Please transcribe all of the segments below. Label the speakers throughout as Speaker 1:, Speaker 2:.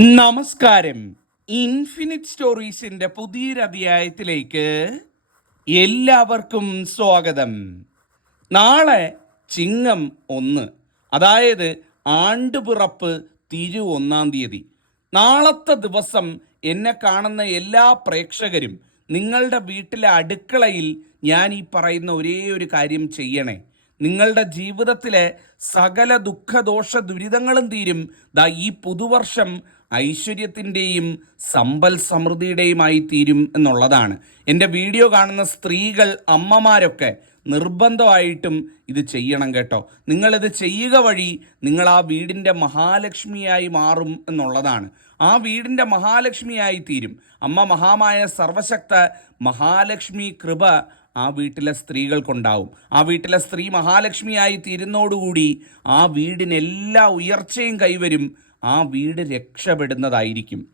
Speaker 1: നമസ്കാരം. ഇൻഫിനിറ്റ് സ്റ്റോറീസിന്റെ പുതിയൊരധ്യായത്തിലേക്ക് എല്ലാവർക്കും സ്വാഗതം. നാളെ ചിങ്ങം ഒന്ന് അതായത് ആണ്ടുപിറപ്പ് തിരു ഒന്നാം തീയതി. നാളത്തെ ദിവസം എന്നെ കാണുന്ന എല്ലാ പ്രേക്ഷകരും നിങ്ങളുടെ വീട്ടിലെ അടുക്കളയിൽ ഞാൻ ഈ പറയുന്ന ഒരേ ഒരു കാര്യം ചെയ്യണേ. നിങ്ങളുടെ ജീവിതത്തിലെ സകല ദുഃഖദോഷ ദുരിതങ്ങളും തീരും. ദാ ഈ പുതുവർഷം ഐശ്വര്യത്തിന്റെയും സമ്പൽ സമൃദ്ധിയുടെയുമായി തീരും എന്നുള്ളതാണ്. എന്റെ വീഡിയോ കാണുന്ന സ്ത്രീകൾ അമ്മമാരൊക്കെ നിർബന്ധമായിട്ടും ഇത് ചെയ്യണം കേട്ടോ. നിങ്ങളിത് ചെയ്യുക വഴി നിങ്ങൾ ആ വീടിന്റെ മഹാലക്ഷ്മിയായി മാറും എന്നുള്ളതാണ്. ആ വീടിന്റെ മഹാലക്ഷ്മിയായി തീരും അമ്മ മഹാമായ സർവശക്ത മഹാലക്ഷ്മി കൃപ ആ വീട്ടിലെ സ്ത്രീകൾക്കുണ്ടാവും. ആ വീട്ടിലെ സ്ത്രീ മഹാലക്ഷ്മിയായി തീരുന്നോടുകൂടി ആ വീടിന് എല്ലാ ഉയർച്ചയും കൈവരും ആ വീട് രക്ഷപ്പെടുന്നതായിരിക്കും.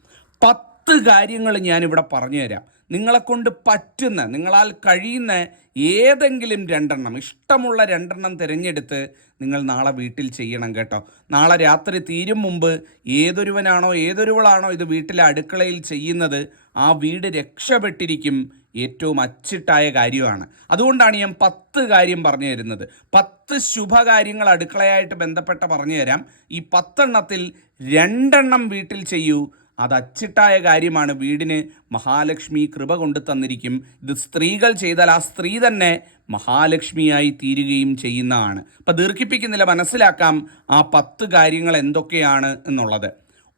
Speaker 1: പത്ത് കാര്യങ്ങൾ ഞാനിവിടെ പറഞ്ഞു തരാം നിങ്ങളെ കൊണ്ട് പറ്റുന്ന നിങ്ങളാൽ കഴിയുന്ന ഏതെങ്കിലും രണ്ടെണ്ണം ഇഷ്ടമുള്ള രണ്ടെണ്ണം തിരഞ്ഞെടുത്ത് നിങ്ങൾ നാളെ വീട്ടിൽ ചെയ്യണം കേട്ടോ. നാളെ രാത്രി തീരും മുമ്പ് ഏതൊരുവനാണോ ഏതൊരുവളാണോ ഇത് വീട്ടിലെ അടുക്കളയിൽ ചെയ്യുന്നത് ആ വീട് രക്ഷപ്പെട്ടിരിക്കും ഏറ്റവും അച്ചിട്ടായ കാര്യമാണ്. അതുകൊണ്ടാണ് ഞാൻ പത്ത് കാര്യം പറഞ്ഞു തരുന്നത്. പത്ത് ശുഭകാര്യങ്ങൾ അടുക്കളയായിട്ട് ബന്ധപ്പെട്ട പറഞ്ഞു തരാം. ഈ പത്തെണ്ണത്തിൽ രണ്ടെണ്ണം വീട്ടിൽ ചെയ്യൂ. അത് അച്ചിട്ടായ കാര്യമാണ്. വീടിന് മഹാലക്ഷ്മി കൃപ കൊണ്ടു തന്നിരിക്കും. ഇത് സ്ത്രീകൾ ചെയ്താൽ ആ സ്ത്രീ തന്നെ മഹാലക്ഷ്മിയായി തീരുകയും ചെയ്യുന്നതാണ്. അപ്പം ദീർഘിപ്പിക്കുന്നില്ല മനസ്സിലാക്കാം ആ പത്ത് കാര്യങ്ങൾ എന്തൊക്കെയാണ് എന്നുള്ളത്.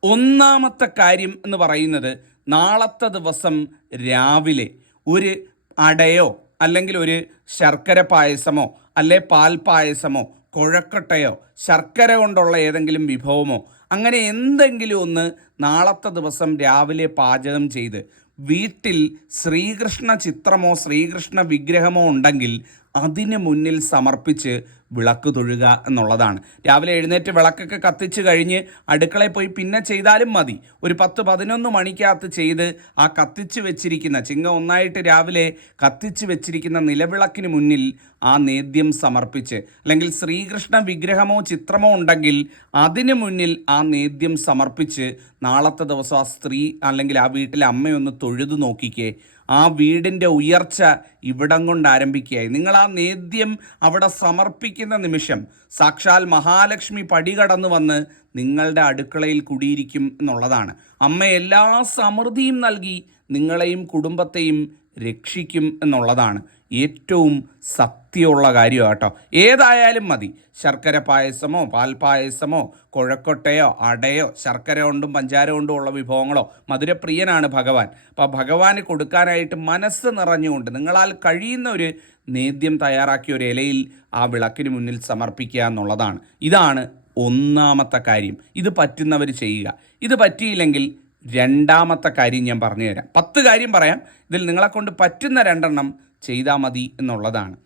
Speaker 1: ഒന്നാമത്തെ കാര്യം എന്ന് പറയുന്നത് നാളത്തെ ദിവസം രാവിലെ ഒരു അടയോ അല്ലെങ്കിൽ ഒരു ശർക്കര പായസമോ അല്ലെ പാൽ പായസമോ കുഴക്കട്ടയോ ശർക്കര കൊണ്ടുള്ള ഏതെങ്കിലും വിഭവമോ അങ്ങനെ എന്തെങ്കിലും ഒന്ന് നാളത്തെ ദിവസം രാവിലെ പാചകം ചെയ്ത് വീട്ടിൽ ശ്രീകൃഷ്ണ ചിത്രമോ ശ്രീകൃഷ്ണ വിഗ്രഹമോ ഉണ്ടെങ്കിൽ അതിന് മുന്നിൽ സമർപ്പിച്ച് വിളക്ക് തൊഴുക എന്നുള്ളതാണ്. രാവിലെ എഴുന്നേറ്റ് വിളക്കൊക്കെ കത്തിച്ച് കഴിഞ്ഞ് അടുക്കളയിൽ പോയി പിന്നെ ചെയ്താലും മതി. ഒരു പത്ത് പതിനൊന്ന് മണിക്കകത്ത് ചെയ്ത് ആ കത്തിച്ച് വെച്ചിരിക്കുന്ന ചിങ്ങ ഒന്നായിട്ട് രാവിലെ കത്തിച്ച് വെച്ചിരിക്കുന്ന നിലവിളക്കിന് മുന്നിൽ ആ നേദ്യം സമർപ്പിച്ച് അല്ലെങ്കിൽ ശ്രീകൃഷ്ണ വിഗ്രഹമോ ചിത്രമോ ഉണ്ടെങ്കിൽ അതിന് മുന്നിൽ ആ നേദ്യം സമർപ്പിച്ച് നാളത്തെ ദിവസം ആ സ്ത്രീ അല്ലെങ്കിൽ ആ വീട്ടിലെ അമ്മയൊന്ന് തൊഴുതു നോക്കിക്കേ. ആ വീടിന്റെ ഉയർച്ച ഇവിടം കൊണ്ട് ആരംഭിക്കുകയായി. നിങ്ങൾ ആ നേദ്യം അവിടെ സമർപ്പിക്കുന്ന നിമിഷം സാക്ഷാൽ മഹാലക്ഷ്മി പടി കടന്നു വന്ന് നിങ്ങളുടെ അടുക്കളയിൽ കുടിയിരിക്കും എന്നുള്ളതാണ്. അമ്മ എല്ലാ സമൃദ്ധിയും നൽകി നിങ്ങളെയും കുടുംബത്തെയും രക്ഷിക്കും എന്നുള്ളതാണ് ഏറ്റവും സത്യമുള്ള കാര്യം കേട്ടോ. ഏതായാലും മതി. ശർക്കര പായസമോ പാൽ പായസമോ കുഴക്കൊട്ടയോ അടയോ ശർക്കര കൊണ്ടും പഞ്ചാര കൊണ്ടും ഉള്ള വിഭവങ്ങളോ മധുരപ്രിയനാണ് ഭഗവാൻ. അപ്പോൾ ഭഗവാന് കൊടുക്കാനായിട്ട് മനസ്സ് നിറഞ്ഞുകൊണ്ട് നിങ്ങളാൽ കഴിയുന്ന ഒരു നേദ്യം തയ്യാറാക്കിയ ഒരു ഇലയിൽ ആ വിളക്കിന് മുന്നിൽ സമർപ്പിക്കുക എന്നുള്ളതാണ്. ഇതാണ് ഒന്നാമത്തെ കാര്യം. ഇത് പറ്റുന്നവർ ചെയ്യുക. ഇത് പറ്റിയില്ലെങ്കിൽ രണ്ടാമത്തെ കാര്യം ഞാൻ പറഞ്ഞു തരാം പത്ത് കാര്യം പറയാം. ഇതിൽ നിങ്ങളെ കൊണ്ട് പറ്റുന്ന രണ്ടെണ്ണം ചെയ്താൽ മതി എന്നുള്ളതാണ്.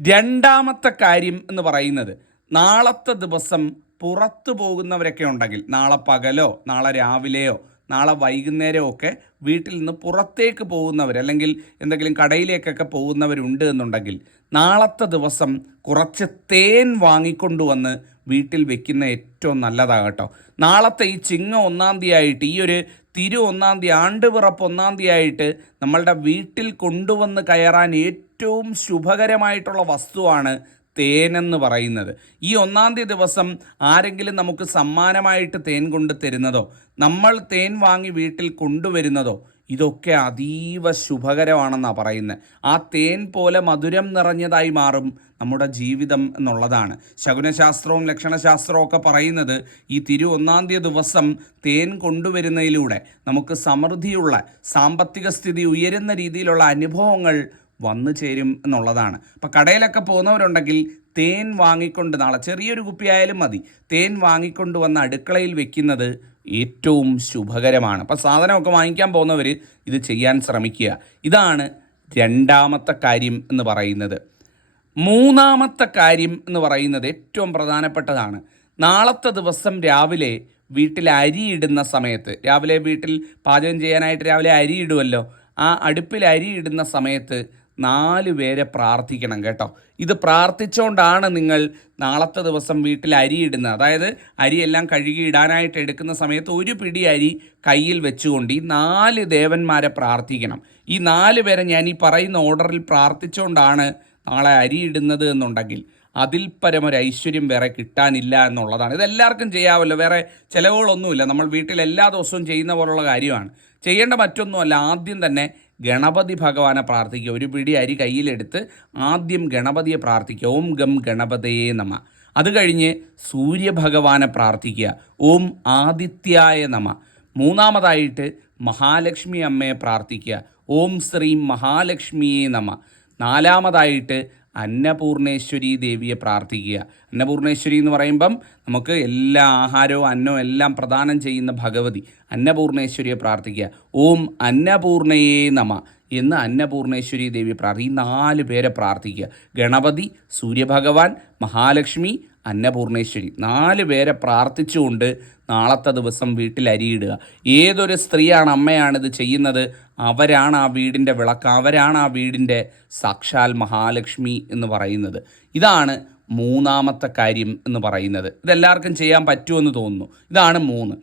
Speaker 1: രണ്ടാമത്തെ കാര്യം എന്ന് പറയുന്നത് നാളത്തെ ദിവസം പുറത്തു പോകുന്നവരൊക്കെ ഉണ്ടെങ്കിൽ നാളെ പകലോ നാളെ രാവിലെയോ നാളെ വൈകുന്നേരമോ ഒക്കെ വീട്ടിൽ നിന്ന് പുറത്തേക്ക് പോകുന്നവർ അല്ലെങ്കിൽ എന്തെങ്കിലും കടയിലേക്കൊക്കെ പോകുന്നവരുണ്ട് എന്നുണ്ടെങ്കിൽ നാളത്തെ ദിവസം കുറച്ച് തേൻ വാങ്ങിക്കൊണ്ടുവന്ന് വീട്ടിൽ വെക്കുന്ന ഏറ്റവും നല്ലതാണ് കേട്ടോ. നാളത്തെ ഈ ചിങ്ങ ഒന്നാം തീയതി ആയിട്ട് ഈ ഒരു തിരു ഒന്നാം തീയതി ആണ്ടുപിറപ്പ് ഒന്നാം തീയതി ആയിട്ട് നമ്മളുടെ വീട്ടിൽ കൊണ്ടുവന്ന് കയറാൻ ഏറ്റവും ശുഭകരമായിട്ടുള്ള വസ്തുവാണ് തേനെന്ന് പറയുന്നത്. ഈ ഒന്നാം തീയതി ദിവസം ആരെങ്കിലും നമുക്ക് സമ്മാനമായിട്ട് തേൻ കൊണ്ട് തരുന്നതോ നമ്മൾ തേൻ വാങ്ങി വീട്ടിൽ കൊണ്ടുവരുന്നതോ ഇതൊക്കെ അതീവ ശുഭകരമാണെന്നാണ് പറയുന്നത് ആ തേൻ പോലെ മധുരം നിറഞ്ഞതായി മാറും നമ്മുടെ ജീവിതം എന്നുള്ളതാണ്. ശകുനശാസ്ത്രവും ലക്ഷണശാസ്ത്രവും ഒക്കെ പറയുന്നത് ഈ തിരു ഒന്നാം തീയതി ദിവസം തേൻ കൊണ്ടുവരുന്നതിലൂടെ നമുക്ക് സമൃദ്ധിയുള്ള സാമ്പത്തിക സ്ഥിതി ഉയരുന്ന രീതിയിലുള്ള അനുഭവങ്ങൾ വന്നു ചേരും എന്നുള്ളതാണ്. അപ്പം കടയിലൊക്കെ പോകുന്നവരുണ്ടെങ്കിൽ തേൻ വാങ്ങിക്കൊണ്ട് നാളെ ചെറിയൊരു കുപ്പിയായാലും മതി. തേൻ വാങ്ങിക്കൊണ്ട് വന്ന് അടുക്കളയിൽ വെക്കുന്നത് ഏറ്റവും ശുഭകരമാണ്. അപ്പം സാധനമൊക്കെ വാങ്ങിക്കാൻ പോകുന്നവർ ഇത് ചെയ്യാൻ ശ്രമിക്കുക. ഇതാണ് രണ്ടാമത്തെ കാര്യം എന്ന് പറയുന്നത്. മൂന്നാമത്തെ കാര്യം എന്ന് പറയുന്നത് ഏറ്റവും പ്രധാനപ്പെട്ടതാണ്. നാളത്തെ ദിവസം രാവിലെ വീട്ടിൽ അരി ഇടുന്ന സമയത്ത് രാവിലെ വീട്ടിൽ പാചകം ചെയ്യാനായിട്ട് രാവിലെ അരി ഇടുമല്ലോ ആ അടുപ്പിൽ അരി ഇടുന്ന സമയത്ത് നാല് പേരെ പ്രാർത്ഥിക്കണം കേട്ടോ. ഇത് പ്രാർത്ഥിച്ചുകൊണ്ടാണ് നിങ്ങൾ നാളത്തെ ദിവസം വീട്ടിൽ അരി ഇടുന്നത്. അതായത് അരിയെല്ലാം കഴുകി ഇടാനായിട്ട് എടുക്കുന്ന സമയത്ത് ഒരു പിടി അരി കയ്യിൽ വെച്ചുകൊണ്ട് ഈ നാല് ദേവന്മാരെ പ്രാർത്ഥിക്കണം. ഈ നാല് പേരെ ഞാൻ ഈ പറയുന്ന ഓർഡറിൽ പ്രാർത്ഥിച്ചുകൊണ്ടാണ് നാളെ അരി ഇടുന്നത് എന്നുണ്ടെങ്കിൽ അതിൽ പരമൊരു ഐശ്വര്യം വേറെ കിട്ടാനില്ല എന്നുള്ളതാണ്. ഇതെല്ലാവർക്കും ചെയ്യാമല്ലോ വേറെ ചിലവുകളൊന്നുമില്ല. നമ്മൾ വീട്ടിൽ എല്ലാ ദിവസവും ചെയ്യുന്ന പോലുള്ള കാര്യമാണ്. ചെയ്യേണ്ട മറ്റൊന്നുമല്ല. ആദ്യം തന്നെ ഗണപതി ഭഗവാനെ പ്രാർത്ഥിക്കുക. ഒരു പിടി അരി കയ്യിലെടുത്ത് ആദ്യം ഗണപതിയെ പ്രാർത്ഥിക്കുക. ഓം ഗം ഗണപതയെ നമ. അത് കഴിഞ്ഞ് സൂര്യഭഗവാനെ പ്രാർത്ഥിക്കുക. ഓം ആദിത്യായ നമ. മൂന്നാമതായിട്ട് മഹാലക്ഷ്മി അമ്മയെ പ്രാർത്ഥിക്കുക. ഓം ശ്രീ മഹാലക്ഷ്മിയെ നമ. നാലാമതായിട്ട് അന്നപൂർണേശ്വരി ദേവിയെ പ്രാർത്ഥിക്കുക. അന്നപൂർണേശ്വരി എന്ന് പറയുമ്പം നമുക്ക് എല്ലാ ആഹാരവും അന്നവും എല്ലാം പ്രദാനം ചെയ്യുന്ന ഭഗവതി അന്നപൂർണേശ്വരിയെ പ്രാർത്ഥിക്കുക. ഓം അന്നപൂർണയേ നമ എന്ന് അന്നപൂർണേശ്വരി ദേവി ഈ നാല് പേരെ പ്രാർത്ഥിക്കുക. ഗണപതി സൂര്യഭഗവാൻ മഹാലക്ഷ്മി അന്നപൂർണേശ്വരി. നാല് പേരെ പ്രാർത്ഥിച്ചുകൊണ്ട് നാളത്തെ ദിവസം വീട്ടിൽ അരിയിടുക. ഏതൊരു സ്ത്രീയാണ് അമ്മയാണ് ഇത് ചെയ്യുന്നത്? അവരാണ് ആ വീടിന്റെ വിളക്ക് അവരാണ് ആ വീടിന്റെ സാക്ഷാൽ മഹാലക്ഷ്മി എന്ന് പറയുന്നത്. ഇതാണ് മൂന്നാമത്തെ കാര്യം എന്ന് പറയുന്നത്. ഇതെല്ലാവർക്കും ചെയ്യാൻ പറ്റുമെന്ന് തോന്നുന്നു. ഇതാണ് മൂന്ന്.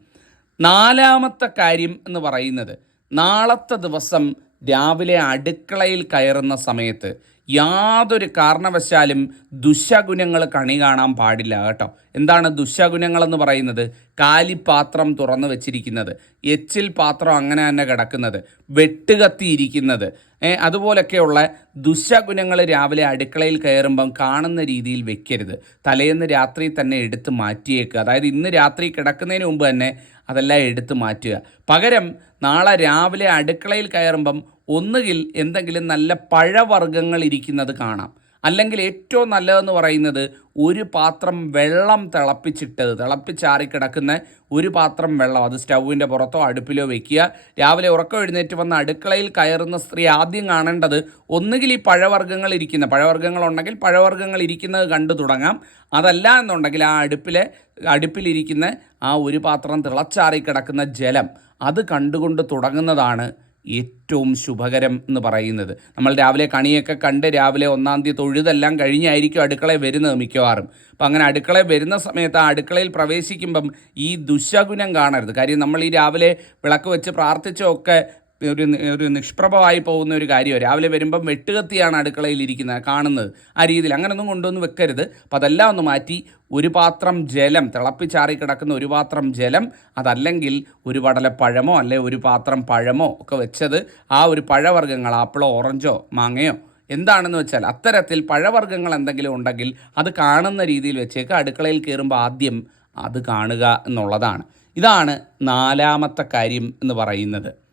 Speaker 1: നാലാമത്തെ കാര്യം എന്ന് പറയുന്നത് നാളത്തെ ദിവസം രാവിലെ അടുക്കളയിൽ കയറുന്ന സമയത്ത് യാതൊരു കാരണവശാലും ദുശഗുണങ്ങൾ കണി കാണാൻ പാടില്ല കേട്ടോ. എന്താണ് ദുശഗുണങ്ങൾ എന്ന് പറയുന്നത്? കാലിപ്പാത്രം തുറന്നു വെച്ചിരിക്കുന്നത്. എച്ചിൽ പാത്രം അങ്ങനെ തന്നെ കിടക്കുന്നത്. വെട്ടുകത്തിയിരിക്കുന്നത് അതുപോലൊക്കെയുള്ള ദുശഗുണങ്ങൾ രാവിലെ അടുക്കളയിൽ കയറുമ്പം കാണുന്ന രീതിയിൽ വെക്കരുത്. തലേന്ന് രാത്രി തന്നെ എടുത്ത് മാറ്റിയേക്കുക. അതായത് ഇന്ന് രാത്രി കിടക്കുന്നതിന് മുമ്പ് തന്നെ അതെല്ലാം എടുത്തു മാറ്റുക. പകരം നാളെ രാവിലെ അടുക്കളയിൽ കയറുമ്പം ഒന്നുകിൽ എന്തെങ്കിലും നല്ല പഴവർഗങ്ങൾ ഇരിക്കുന്നത് കാണാം. അല്ലെങ്കിൽ ഏറ്റവും നല്ലതെന്ന് പറയുന്നത് ഒരു പാത്രം വെള്ളം തിളപ്പിച്ചിട്ടത് തിളപ്പിച്ചാറി കിടക്കുന്ന ഒരു പാത്രം വെള്ളം അത് സ്റ്റൗവിന്റെ പുറത്തോ അടുപ്പിലോ വെക്കുക. രാവിലെ ഉറക്കം എഴുന്നേറ്റ് വന്ന് അടുക്കളയിൽ കയറുന്ന സ്ത്രീ ആദ്യം കാണേണ്ടത് ഒന്നുകിൽ ഈ പഴവർഗങ്ങൾ ഇരിക്കുന്ന പഴവർഗങ്ങൾ ഉണ്ടെങ്കിൽ പഴവർഗങ്ങൾ ഇരിക്കുന്നത് കണ്ടു തുടങ്ങാം. അതല്ല എന്നുണ്ടെങ്കിൽ ആ അടുപ്പിലെ അടുപ്പിലിരിക്കുന്ന ആ ഒരു പാത്രം തിളച്ചാറി കിടക്കുന്ന ജലം അത് കണ്ടുകൊണ്ട് തുടങ്ങുന്നതാണ് ഏറ്റവും ശുഭകരം എന്ന് പറയുന്നത്. നമ്മൾ രാവിലെ കണിയൊക്കെ കണ്ട് രാവിലെ ഒന്നാം തീയതി തൊഴുതെല്ലാം കഴിഞ്ഞായിരിക്കും അടുക്കളയിൽ വരുന്നത് മിക്കവാറും. അപ്പം അങ്ങനെ അടുക്കളയിൽ വരുന്ന സമയത്ത് ആ അടുക്കളയിൽ പ്രവേശിക്കുമ്പം ഈ ദുശകുനം കാണരുത്. കാര്യം നമ്മൾ ഈ രാവിലെ വിളക്ക് വെച്ച് പ്രാർത്ഥിച്ചൊക്കെ ഒരു ഒരു നിഷ്പ്രഭമായി പോകുന്ന ഒരു കാര്യമാണ്. രാവിലെ വരുമ്പം വെട്ടുകത്തിയാണ് അടുക്കളയിൽ ഇരിക്കുന്നത് കാണുന്നത് ആ രീതിയിൽ. അങ്ങനെയൊന്നും കൊണ്ടുവന്ന് വെക്കരുത്. അപ്പം അതെല്ലാം ഒന്ന് മാറ്റി. ഒരു പാത്രം ജലം തിളപ്പിച്ചാറി കിടക്കുന്ന ഒരു പാത്രം ജലം അതല്ലെങ്കിൽ ഒരു പടലപ്പഴമോ അല്ലെ ഒരു പാത്രം പഴമോ ഒക്കെ വെച്ചത് ആ ഒരു പഴവർഗങ്ങൾ ആപ്പിളോ ഓറഞ്ചോ മാങ്ങയോ എന്താണെന്ന് വെച്ചാൽ അത്തരത്തിൽ പഴവർഗങ്ങൾ എന്തെങ്കിലും ഉണ്ടെങ്കിൽ അത് കാണുന്ന രീതിയിൽ വെച്ചേക്ക് അടുക്കളയിൽ കയറുമ്പോൾ ആദ്യം അത് കാണുക എന്നുള്ളതാണ്. ഇതാണ് നാലാമത്തെ കാര്യം എന്ന് പറയുന്നത്.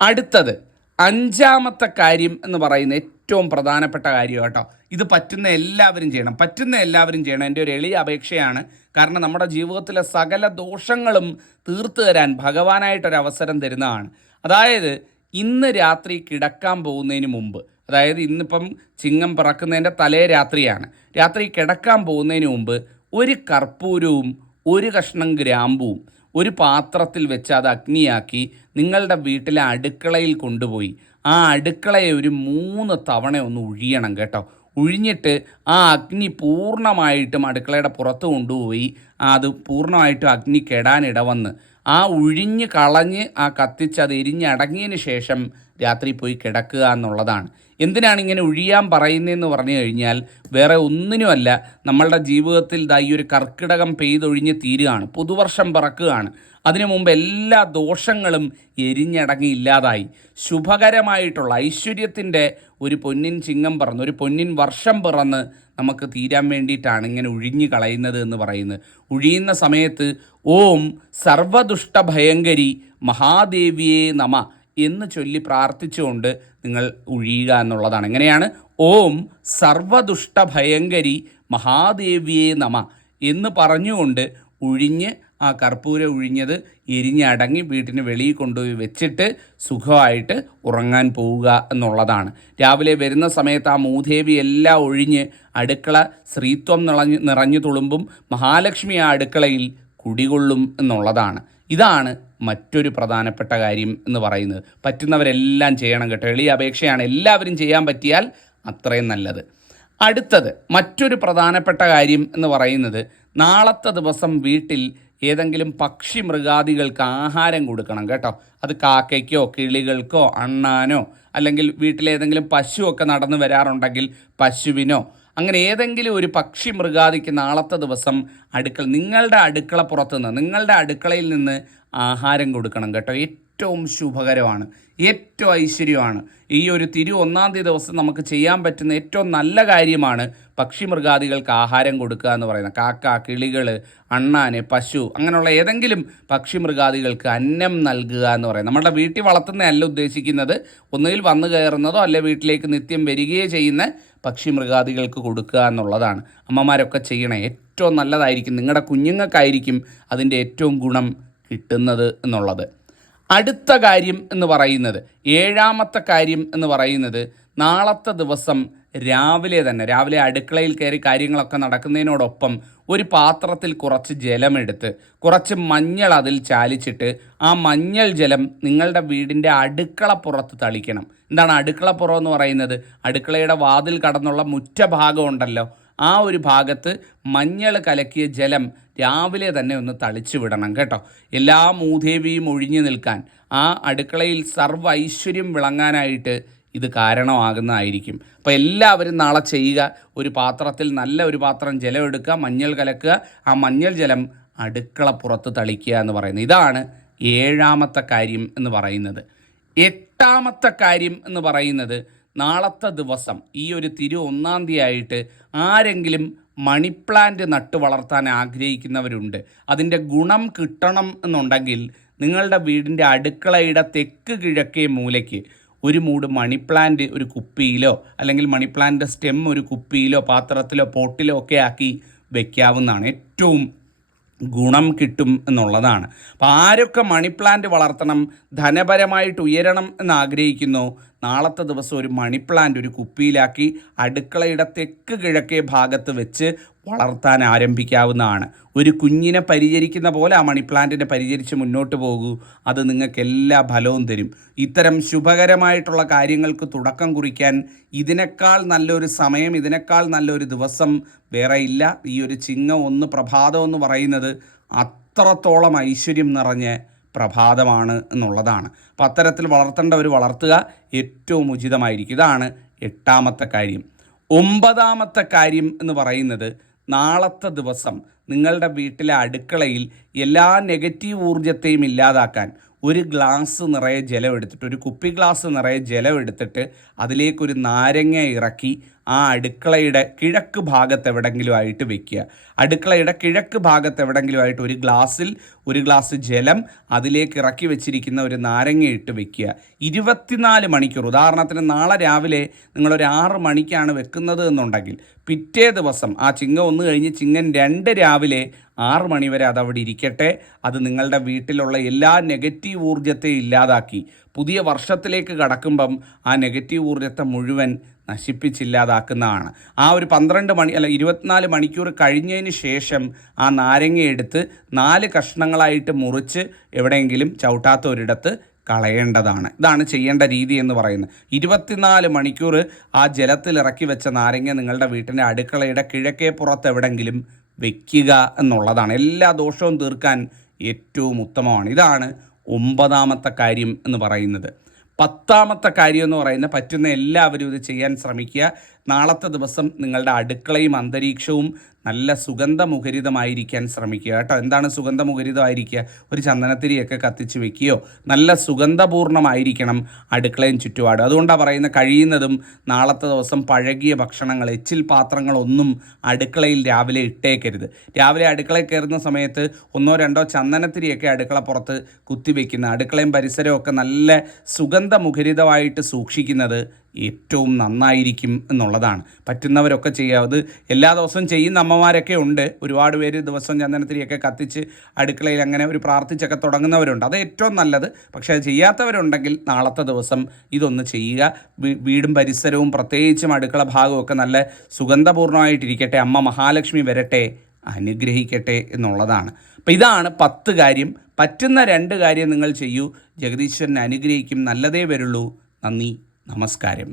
Speaker 1: അടുത്തത് അഞ്ചാമത്തെ കാര്യം എന്ന് പറയുന്ന ഏറ്റവും പ്രധാനപ്പെട്ട കാര്യം കേട്ടോ. ഇത് പറ്റുന്ന എല്ലാവരും ചെയ്യണം. പറ്റുന്ന എല്ലാവരും ചെയ്യണം. എന്റെ ഒരു എളിയ അപേക്ഷയാണ്. കാരണം നമ്മുടെ ജീവിതത്തിലെ സകല ദോഷങ്ങളും തീർത്തു തരാൻ ഭഗവാനായിട്ടൊരു അവസരം തരുന്നതാണ്. അതായത് ഇന്ന് രാത്രി കിടക്കാൻ പോകുന്നതിന് മുമ്പ് അതായത് ഇന്നിപ്പം ചിങ്ങം പിറക്കുന്നതിന്റെ തലേ രാത്രിയാണ്. രാത്രി കിടക്കാൻ പോകുന്നതിന് മുമ്പ് ഒരു കർപ്പൂരവും ഒരു കഷ്ണം ഗ്രാമ്പുവും ഒരു പാത്രത്തിൽ വെച്ച് അത് അഗ്നിയാക്കി നിങ്ങളുടെ വീട്ടിലെ അടുക്കളയിൽ കൊണ്ടുപോയി. ആ അടുക്കളയെ ഒരു മൂന്ന് തവണ ഒന്ന് ഒഴിയണം കേട്ടോ. ഉഴിഞ്ഞിട്ട് ആ അഗ്നി പൂർണമായിട്ടും അടുക്കളയുടെ പുറത്ത് കൊണ്ടുപോയി. അത് പൂർണമായിട്ടും അഗ്നി കെടാനിടവന്ന്. ആ ഒഴിഞ്ഞ് കളഞ്ഞ് ആ കത്തിച്ച് അത് എരിഞ്ഞടങ്ങിയതിന് ശേഷം രാത്രി പോയി കിടക്കുക എന്നുള്ളതാണ്. എന്തിനാണ് ഇങ്ങനെ ഒഴിയാൻ പറയുന്നതെന്ന് പറഞ്ഞു കഴിഞ്ഞാൽ വേറെ ഒന്നിനുമല്ല നമ്മളുടെ ജീവിതത്തിൽ ദാ ഈ ഒരു കർക്കിടകം പെയ്തൊഴിഞ്ഞ് തീരുകയാണ് പുതുവർഷം പിറക്കുകയാണ്. അതിനു മുമ്പ് എല്ലാ ദോഷങ്ങളും എരിഞ്ഞടങ്ങി ഇല്ലാതായി. ശുഭകരമായിട്ടുള്ള ഐശ്വര്യത്തിന്റെ ഒരു പൊന്നിൻ ചിങ്ങം പറന്ന് ഒരു പൊന്നിൻ വർഷം പിറന്ന് നമുക്ക് തീരാൻ വേണ്ടിയിട്ടാണ് ഇങ്ങനെ ഒഴിഞ്ഞു കളയുന്നത് എന്ന് പറയുന്നത്. ഒഴിയുന്ന സമയത്ത് ഓം സർവദുഷ്ട ഭയങ്കരി മഹാദേവിയെ നമ. എന്ന് ചൊല്ലി പ്രാർത്ഥിച്ചുകൊണ്ട് നിങ്ങൾ ഒഴിയുക എന്നുള്ളതാണ്. എങ്ങനെയാണ്? ഓം സർവദുഷ്ട ഭയങ്കരി മഹാദേവിയെ നമ എന്ന് പറഞ്ഞുകൊണ്ട് ഒഴിഞ്ഞ് ആ കർപ്പൂരം ഒഴിഞ്ഞത് എരിഞ്ഞടങ്ങി വീട്ടിന് വെളിയിൽ കൊണ്ടുപോയി വെച്ചിട്ട് സുഖമായിട്ട് ഉറങ്ങാൻ പോവുക എന്നുള്ളതാണ്. രാവിലെ വരുന്ന സമയത്ത് ആ മൂദേവി എല്ലാം ഒഴിഞ്ഞ് അടുക്കള സ്ത്രീത്വം നിറഞ്ഞു നിറഞ്ഞു തുളുമ്പും മഹാലക്ഷ്മി ആ അടുക്കളയിൽ കുടികൊള്ളും എന്നുള്ളതാണ്. ഇതാണ് മറ്റൊരു പ്രധാനപ്പെട്ട കാര്യം എന്ന് പറയുന്നത്. പറ്റുന്നവരെല്ലാം ചെയ്യണം കേട്ടോ. എളിയ അപേക്ഷയാണ് എല്ലാവരും ചെയ്യാൻ പറ്റിയാൽ അത്രയും നല്ലത്. അടുത്തത് മറ്റൊരു പ്രധാനപ്പെട്ട കാര്യം എന്ന് പറയുന്നത് നാളത്തെ ദിവസം വീട്ടിൽ ഏതെങ്കിലും പക്ഷി മൃഗാദികൾക്ക് ആഹാരം കൊടുക്കണം കേട്ടോ. അത് കാക്കയ്ക്കോ കിളികൾക്കോ അണ്ണാനോ അല്ലെങ്കിൽ വീട്ടിലേതെങ്കിലും പശുവൊക്കെ നടന്നു വരാറുണ്ടെങ്കിൽ പശുവിനോ അങ്ങനെ ഏതെങ്കിലും ഒരു പക്ഷി മൃഗാദിക്ക് നാളത്തെ ദിവസം അടുക്കള നിങ്ങളുടെ അടുക്കള പുറത്തു നിന്ന് നിങ്ങളുടെ അടുക്കളയിൽ നിന്ന് ആഹാരം കൊടുക്കണം കേട്ടോ. ഏറ്റവും ശുഭകരമാണ് ഏറ്റവും ഐശ്വര്യമാണ്. ഈ ഒരു തിരു ഒന്നാം തീയതി ദിവസം നമുക്ക് ചെയ്യാൻ പറ്റുന്ന ഏറ്റവും നല്ല കാര്യമാണ് പക്ഷി മൃഗാദികൾക്ക് ആഹാരം കൊടുക്കുക എന്ന് പറയുന്നത് കാക്ക കിളികൾ അണ്ണാന് പശു അങ്ങനെയുള്ള ഏതെങ്കിലും പക്ഷി മൃഗാദികൾക്ക് അന്നം നൽകുക എന്ന് പറയുന്നത് നമ്മുടെ വീട്ടിൽ വളർത്തുന്നതല്ല ഉദ്ദേശിക്കുന്നത്. ഒന്നുകിൽ വന്നു കയറുന്നതോ അല്ലെ വീട്ടിലേക്ക് നിത്യം വരികയോ ചെയ്യുന്ന പക്ഷി മൃഗാദികൾക്ക് കൊടുക്കുക എന്നുള്ളതാണ്. അമ്മമാരൊക്കെ ചെയ്യണേ ഏറ്റവും നല്ലതായിരിക്കും. നിങ്ങളുടെ കുഞ്ഞുങ്ങൾക്കായിരിക്കും അതിന്റെ ഏറ്റവും ഗുണം കിട്ടുന്നത് എന്നുള്ളത്. അടുത്ത കാര്യം എന്ന് പറയുന്നത് ഏഴാമത്തെ കാര്യം എന്ന് പറയുന്നത് നാളത്തെ ദിവസം രാവിലെ തന്നെ രാവിലെ അടുക്കളയിൽ കയറി കാര്യങ്ങളൊക്കെ നടക്കുന്നതിനോടൊപ്പം ഒരു പാത്രത്തിൽ കുറച്ച് ജലമെടുത്ത് കുറച്ച് മഞ്ഞൾ അതിൽ ചാലിച്ചിട്ട് ആ മഞ്ഞൾ ജലം നിങ്ങളുടെ വീടിന്റെ അടുക്കളപ്പുറത്ത് തളിക്കണം. എന്താണ് അടുക്കളപ്പുറം എന്ന് പറയുന്നത്? അടുക്കളയുടെ വാതിൽ കടന്നുള്ള മുറ്റഭാഗം ഉണ്ടല്ലോ ആ ഒരു ഭാഗത്ത് മഞ്ഞൾ കലക്കിയ ജലം രാവിലെ തന്നെ ഒന്ന് തളിച്ചു വിടണം കേട്ടോ. എല്ലാ മൂദേവിയും ഒഴിഞ്ഞു നിൽക്കാൻ ആ അടുക്കളയിൽ സർവ ഐശ്വര്യം വിളങ്ങാനായിട്ട് ഇത് കാരണമാകുന്നതായിരിക്കും. അപ്പോൾ എല്ലാവരും നാളെ ചെയ്യുക. ഒരു പാത്രത്തിൽ നല്ല ഒരു പാത്രം ജലം എടുക്കുക മഞ്ഞൾ കലക്കുക. ആ മഞ്ഞൾ ജലം അടുക്കള പുറത്ത് തളിക്കുക എന്ന് പറയുന്നത്. ഇതാണ് ഏഴാമത്തെ കാര്യം എന്ന് പറയുന്നത്. എട്ടാമത്തെ കാര്യം എന്ന് പറയുന്നത് നാളത്തെ ദിവസം ഈ ഒരു തിരു ഒന്നാം തീയതി ആയിട്ട് ആരെങ്കിലും മണിപ്ലാന്റ് നട്ടു വളർത്താൻ ആഗ്രഹിക്കുന്നവരുണ്ട്. അതിന്റെ ഗുണം കിട്ടണം എന്നുണ്ടെങ്കിൽ നിങ്ങളുടെ വീടിന്റെ അടുക്കളയുടെ തെക്ക് കിഴക്കേ മൂലയ്ക്ക് ഒരു മൂട് മണി പ്ലാന്റ് ഒരു കുപ്പിയിലോ അല്ലെങ്കിൽ മണി സ്റ്റെം ഒരു കുപ്പിയിലോ പാത്രത്തിലോ പോട്ടിലോ ഒക്കെ ആക്കി വെക്കാവുന്നതാണ്. ഏറ്റവും ഗുണം കിട്ടും എന്നുള്ളതാണ്. അപ്പോൾ ആരൊക്കെ മണി പ്ലാന്റ് വളർത്തണം ധനപരമായിട്ട് ഉയരണം എന്ന് ആഗ്രഹിക്കുന്നു നാളത്തെ ദിവസം ഒരു മണി പ്ലാന്റ് ഒരു കുപ്പിയിലാക്കി അടുക്കളയുടെ തെക്ക് കിഴക്കേ ഭാഗത്ത് വെച്ച് വളർത്താൻ ആരംഭിക്കാവുന്നതാണ്. ഒരു കുഞ്ഞിനെ പരിചരിക്കുന്ന പോലെ ആ മണി പ്ലാന്റിനെ പരിചരിച്ച് മുന്നോട്ട് പോകൂ. അത് നിങ്ങൾക്ക് എല്ലാ ഫലവും തരും. ഇത്തരം ശുഭകരമായിട്ടുള്ള കാര്യങ്ങൾക്ക് തുടക്കം കുറിക്കാൻ ഇതിനേക്കാൾ നല്ലൊരു സമയം ഇതിനേക്കാൾ നല്ലൊരു ദിവസം വേറെ ഇല്ല. ഈ ഒരു ചിങ്ങം ഒന്ന് പ്രഭാതം എന്ന് പറയുന്നത് അത്രത്തോളം ഐശ്വര്യം നിറഞ്ഞ് പ്രഭാതമാണ് എന്നുള്ളതാണ്. അപ്പം അത്തരത്തിൽ വളർത്തേണ്ടവർ വളർത്തുക ഏറ്റവും ഉചിതമായിരിക്കും. ഇതാണ് എട്ടാമത്തെ കാര്യം. ഒമ്പതാമത്തെ കാര്യം എന്ന് പറയുന്നത് നാളത്തെ ദിവസം നിങ്ങളുടെ വീട്ടിലെ അടുക്കളയിൽ എല്ലാ നെഗറ്റീവ് ഊർജത്തെയും ഇല്ലാതാക്കാൻ ഒരു ഗ്ലാസ് നിറയെ ജലം എടുത്തിട്ട് ഒരു കുപ്പി ഗ്ലാസ് നിറയെ ജലം എടുത്തിട്ട് അതിലേക്കൊരു നാരങ്ങ ഇറക്കി ആ അടുക്കളയുടെ കിഴക്ക് ഭാഗത്ത് എവിടെങ്കിലും ആയിട്ട് വെക്കുക. അടുക്കളയുടെ കിഴക്ക് ഭാഗത്ത് എവിടെങ്കിലും ആയിട്ട് ഒരു ഗ്ലാസ്സിൽ ഒരു ഗ്ലാസ് ജലം അതിലേക്ക് ഇറക്കി വെച്ചിരിക്കുന്ന ഒരു നാരങ്ങ ഇട്ട് വെക്കുക. ഇരുപത്തിനാല് മണിക്കൂർ. ഉദാഹരണത്തിന് നാളെ രാവിലെ നിങ്ങളൊരു ആറ് മണിക്കാണ് വെക്കുന്നത് എന്നുണ്ടെങ്കിൽ പിറ്റേ ദിവസം ആ ചിങ്ങ ഒന്ന് കഴിഞ്ഞ് ചിങ്ങൻ രണ്ട് രാവിലെ ആറ് മണിവരെ അത് അവിടെ ഇരിക്കട്ടെ. അത് നിങ്ങളുടെ വീട്ടിലുള്ള എല്ലാ നെഗറ്റീവ് ഊർജത്തെ ഇല്ലാതാക്കി. പുതിയ വർഷത്തിലേക്ക് കടക്കുമ്പം ആ നെഗറ്റീവ് ഊർജത്തെ മുഴുവൻ നശിപ്പിച്ചില്ലാതാക്കുന്നതാണ്. ആ ഒരു പന്ത്രണ്ട് മണി അല്ല ഇരുപത്തിനാല് മണിക്കൂർ കഴിഞ്ഞതിന് ശേഷം ആ നാരങ്ങ എടുത്ത് നാല് കഷ്ണങ്ങളായിട്ട് മുറിച്ച് എവിടെയെങ്കിലും ചവിട്ടാത്ത ഒരിടത്ത് കളയേണ്ടതാണ്. ഇതാണ് ചെയ്യേണ്ട രീതി എന്ന് പറയുന്നത്. ഇരുപത്തിനാല് മണിക്കൂർ ആ ജലത്തിൽ ഇറക്കി വെച്ച നാരങ്ങ നിങ്ങളുടെ വീട്ടിന്റെ അടുക്കളയുടെ കിഴക്കേ പുറത്ത് എവിടെയെങ്കിലും വെക്കുക എന്നുള്ളതാണ്. എല്ലാ ദോഷവും തീർക്കാൻ ഏറ്റവും ഉത്തമമാണ്. ഇതാണ് ഒമ്പതാമത്തെ കാര്യം എന്ന് പറയുന്നത്. പത്താമത്തെ കാര്യം എന്ന് പറയുന്നത് പറ്റുന്ന എല്ലാവരും ഇത് ചെയ്യാൻ ശ്രമിക്കുക. നാളത്തെ ദിവസം നിങ്ങളുടെ അടുക്കളയും അന്തരീക്ഷവും നല്ല സുഗന്ധമുഖരിതമായിരിക്കാൻ ശ്രമിക്കുക കേട്ടോ. എന്താണ് സുഗന്ധമുഖരിതമായിരിക്കുക? ഒരു ചന്ദനത്തിരിയൊക്കെ കത്തിച്ച് വെക്കുകയോ നല്ല സുഗന്ധപൂർണമായിരിക്കണം അടുക്കളയും ചുറ്റുപാടും. അതുകൊണ്ടാണ് പറയുന്നത് കഴിയുന്നതും നാളത്തെ ദിവസം പഴകിയ ഭക്ഷണങ്ങൾ എച്ചിൽ പാത്രങ്ങളൊന്നും അടുക്കളയിൽ രാവിലെ ഇട്ടേക്കരുത്. രാവിലെ അടുക്കളയിൽ കയറുന്ന സമയത്ത് ഒന്നോ രണ്ടോ ചന്ദനത്തിരിയൊക്കെ അടുക്കള പുറത്ത് കുത്തിവെക്കുന്ന അടുക്കളയും പരിസരവും ഒക്കെ നല്ല സുഗന്ധമുഖരിതമായിട്ട് സൂക്ഷിക്കുന്നത് ഏറ്റവും നന്നായിരിക്കും എന്നുള്ളതാണ്. പറ്റുന്നവരൊക്കെ ചെയ്യുക അത് എല്ലാ ദിവസവും ചെയ്യുന്ന അമ്മമാരൊക്കെ ഉണ്ട്. ഒരുപാട് പേര് ദിവസം ചന്ദനത്തിരിയൊക്കെ കത്തിച്ച് അടുക്കളയിൽ അങ്ങനെ ഒരു പ്രാർത്ഥിച്ചൊക്കെ തുടങ്ങുന്നവരുണ്ട്. അത് ഏറ്റവും നല്ലത്. പക്ഷേ അത് ചെയ്യാത്തവരുണ്ടെങ്കിൽ നാളത്തെ ദിവസം ഇതൊന്ന് ചെയ്യുക. വീടും പരിസരവും പ്രത്യേകിച്ചും അടുക്കള ഭാഗമൊക്കെ നല്ല സുഗന്ധപൂർണമായിട്ടിരിക്കട്ടെ അമ്മ മഹാലക്ഷ്മി വരട്ടെ അനുഗ്രഹിക്കട്ടെ എന്നുള്ളതാണ്. അപ്പം ഇതാണ് പത്ത് കാര്യം. പറ്റുന്ന രണ്ട് കാര്യം നിങ്ങൾ ചെയ്യൂ. ജഗദീശ്വരൻ അനുഗ്രഹിക്കും. നല്ലതേ വരുള്ളൂ. നന്ദി. നമസ്കാരം